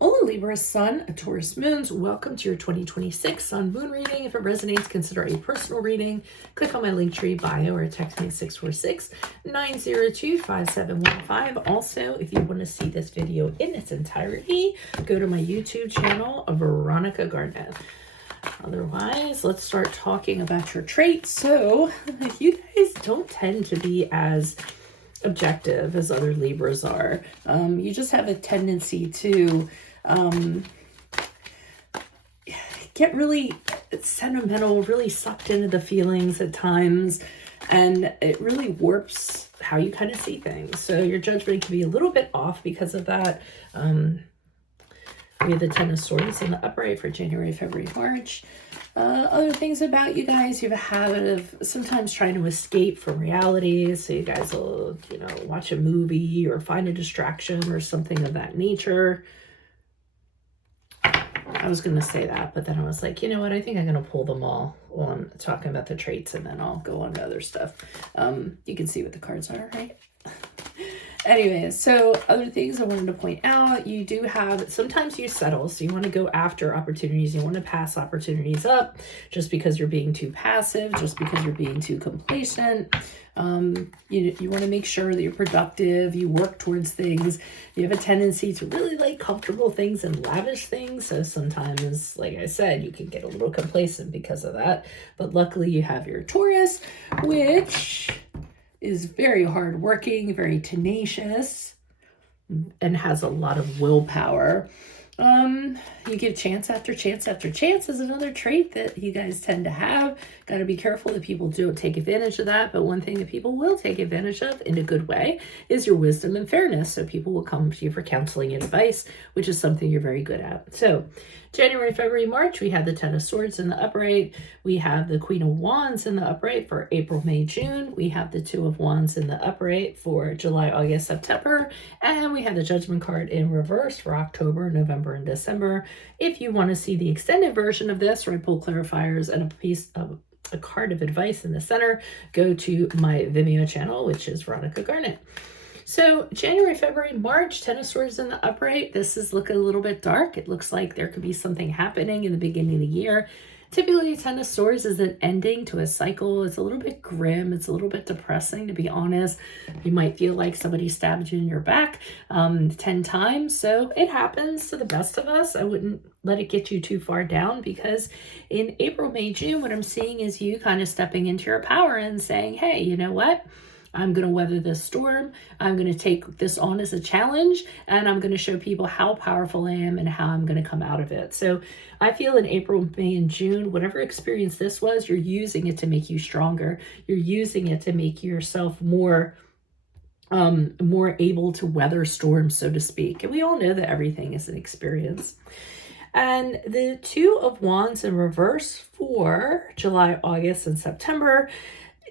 Hola Libra Sun, Taurus Moons, welcome to your 2026 Sun Moon reading. If it resonates, consider a personal reading. Click on my Linktree bio or text me 646-902-5715. Also, if you want to see this video in its entirety, go to my YouTube channel, Veronica Garnett. Otherwise, let's start talking about your traits. So, you guys don't tend to be as objective as other Libras are. You just have a tendency to get really sentimental, really sucked into the feelings at times, and it really warps how you kind of see things. So your judgment can be a little bit off because of that. We have the Ten of Swords in the upright for January, February, March. Other things about you guys, you have a habit of sometimes trying to escape from reality. So you guys will, watch a movie or find a distraction or something of that nature. I was going to say that, but then I was like, you know what? I think I'm going to pull them all on talking about the traits, and then I'll go on to other stuff. You can see what the cards are, right? Anyways, so other things I wanted to point out, you do have, sometimes you settle, so you want to go after opportunities, you want to pass opportunities up just because you're being too passive, just because you're being too complacent. You want to make sure that you're productive, you work towards things. You have a tendency to really like comfortable things and lavish things, so sometimes, like I said, you can get a little complacent because of that, but luckily you have your Taurus, which is very hardworking, very tenacious, and has a lot of willpower. You give chance after chance after chance is another trait that you guys tend to have. Got to be careful that people don't take advantage of that. But one thing that people will take advantage of in a good way is your wisdom and fairness. So people will come to you for counseling and advice, which is something you're very good at. So January, February, March, we have the Ten of Swords in the upright. We have the Queen of Wands in the upright for April, May, June. We have the Two of Wands in the upright for July, August, September. And we have the Judgment card in reverse for October, November, and December. If you want to see the extended version of this, where I pull clarifiers and a card of advice in the center, go to my Vimeo channel, which is Veronica Garnett. So January, February, March, Ten of Swords in the upright. This is looking a little bit dark. It looks like there could be something happening in the beginning of the year. Typically, Ten of Swords is an ending to a cycle. It's a little bit grim. It's a little bit depressing, to be honest. You might feel like somebody stabbed you in your back 10 times. So it happens to the best of us. I wouldn't let it get you too far down, because in April, May, June, what I'm seeing is you kind of stepping into your power and saying, hey, you know what? I'm going to weather this storm. I'm going to take this on as a challenge, and I'm going to show people how powerful I am and how I'm going to come out of it. So I feel in April, May, and June, whatever experience this was, you're using it to make you stronger. You're using it to make yourself more able to weather storms, so to speak. And we all know that everything is an experience. And the Two of Wands in reverse for July, August, and September.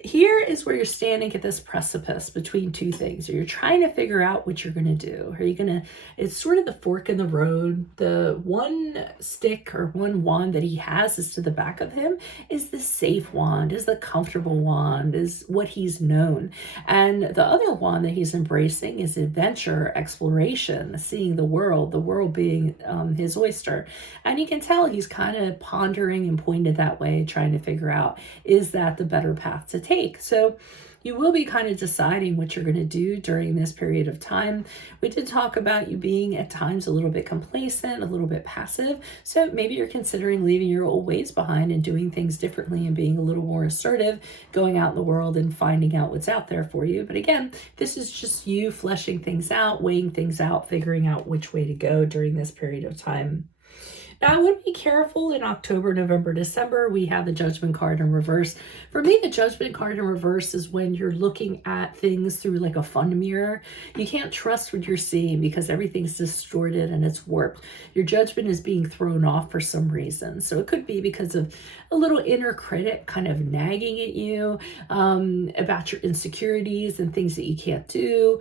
Here is where you're standing at this precipice between two things, or you're trying to figure out what you're going to do. Are you going to, it's sort of the fork in the road. The one stick or one wand that he has is to the back of him is the safe wand, is the comfortable wand, is what he's known. And the other wand that he's embracing is adventure, exploration, seeing the world being his oyster. And you can tell he's kind of pondering and pointed that way, trying to figure out, is that the better path to take? So you will be kind of deciding what you're going to do during this period of time. We did talk about you being at times a little bit complacent, a little bit passive. So maybe you're considering leaving your old ways behind and doing things differently and being a little more assertive, going out in the world and finding out what's out there for you. But again, this is just you fleshing things out, weighing things out, figuring out which way to go during this period of time. Now, I would be careful in October, November, December. We have the Judgment card in reverse. For me, the Judgment card in reverse is when you're looking at things through like a fun mirror. You can't trust what you're seeing because everything's distorted and it's warped. Your judgment is being thrown off for some reason. So it could be because of a little inner critic kind of nagging at you about your insecurities and things that you can't do.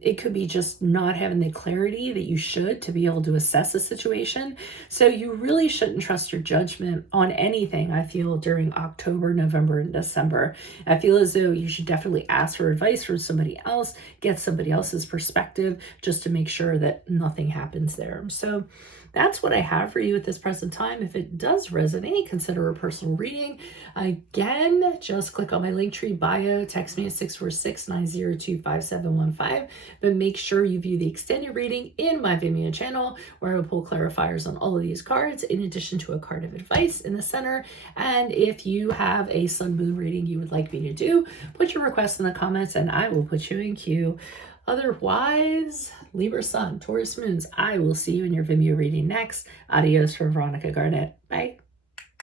It could be just not having the clarity that you should to be able to assess a situation. So you really shouldn't trust your judgment on anything, I feel, during October, November, and December. I feel as though you should definitely ask for advice from somebody else, get somebody else's perspective, just to make sure that nothing happens there. So that's what I have for you at this present time. If it does resonate, consider a personal reading. Again, just click on my Linktree bio, text me at 646-902-5715, but make sure you view the extended reading in my Vimeo channel, where I will pull clarifiers on all of these cards, in addition to a card of advice in the center. And if you have a sun moon reading you would like me to do, put your request in the comments and I will put you in queue. Otherwise, Libra Sun, Taurus Moons, I will see you in your Vimeo reading next. Adios from Veronica Garnett. Bye.